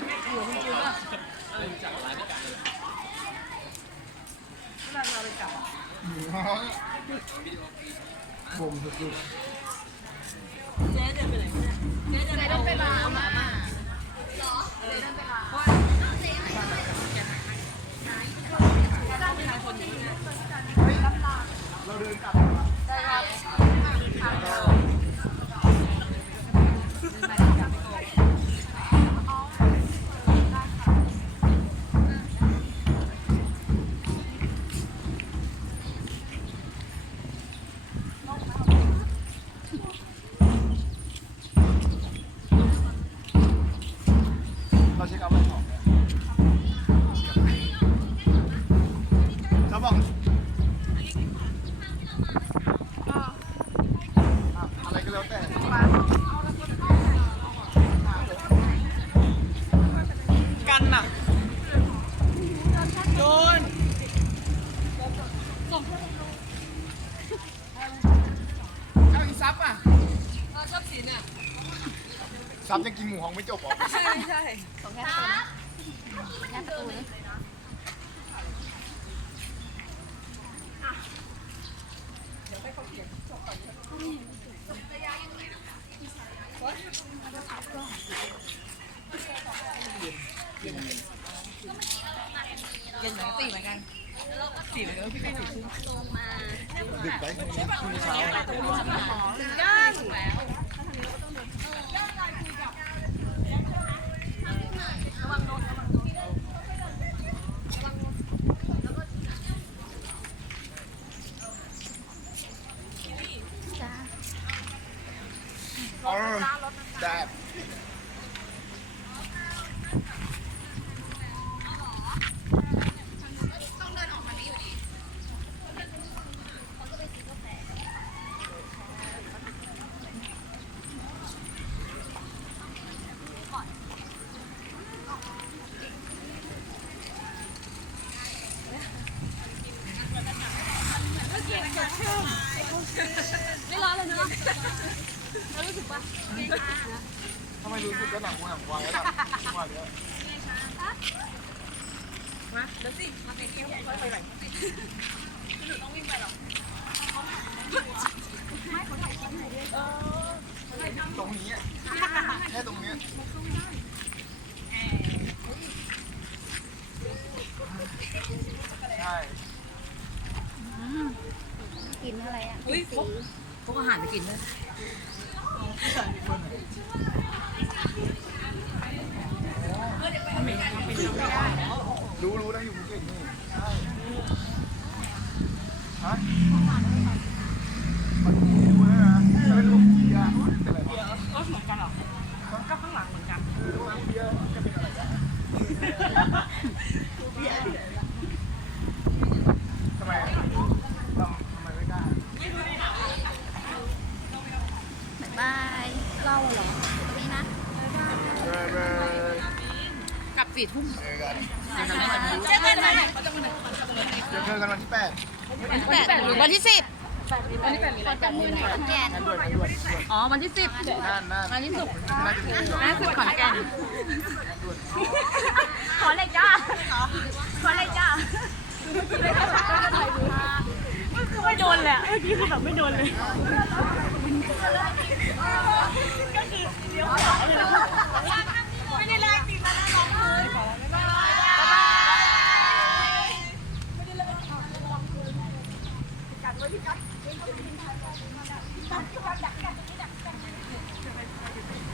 งน้าอยู่กับหัวคุณจูนป่ะเวลาเราไปจับอะบ่มสุดเจ๊เดินไปไหนเจ๊เดินไปเอามาเอามาม่าคนอยู่เนี่ยๆเราเดินกลับ เช็คเอาท์ไม่ออกเขาบอกอะไรก็แล้วแต่กันน่ะโดนเอาอีซับอะเออชอบสีเนี่ย ซับยังกินหมูหองไม่จบหรอไม่ใช่ไม่ใช่งานประตูเลยเย็นเหมือนกันสีเหมือนกันสีเหมือนกันพี่ไม่สีชุ่มดึกไปพรุ่งนี้พรุ่งนี้เช้าย่างจ้า เออแดดไม่ร้อนเลยเนาะ ทำไมรู้สึกว่าหนังวัวหนังควายแล้วแบบจังหวะเนี้ยมาเดี๋ยวสิ มาเป็นเที่ยวค่อยไปไหนตรงนี้อะแค่ตรงนี้ใช่กินอะไรอะอุ้ยพกพกอาหารไปกินด้วย รู้รู้นะอยู่ภูเก็ตนี่ฮะมันมีดูด้วนะจะเป็นลูกเบียร์เป็นอะไรวะก็เหมือนกันหรอก็ข้างหลังเหมือนกันลูกเบียร์จะเป็นอะไรวะทำไมอะทำทำไมไม่กล้า บ๊ายบายเล่าเหรอตรงนี้นะ เบยเบย กลับ สี่ทุ่มเจอกันเจ๊กันไหนเจอกันวันที่แปดวันที่แปดหรือวันที่สิบขอจับมือหน่อยขอนแก่นงานด่วนงานด่วนอ๋อวันที่สิบวันที่สิบน่าจะมีงานด่วนน่าสิบขอนแก่นขอเลยจ้าขอเลยจ้าไม่โดนเลยเมื่อกี้คือแบบไม่โดนเลย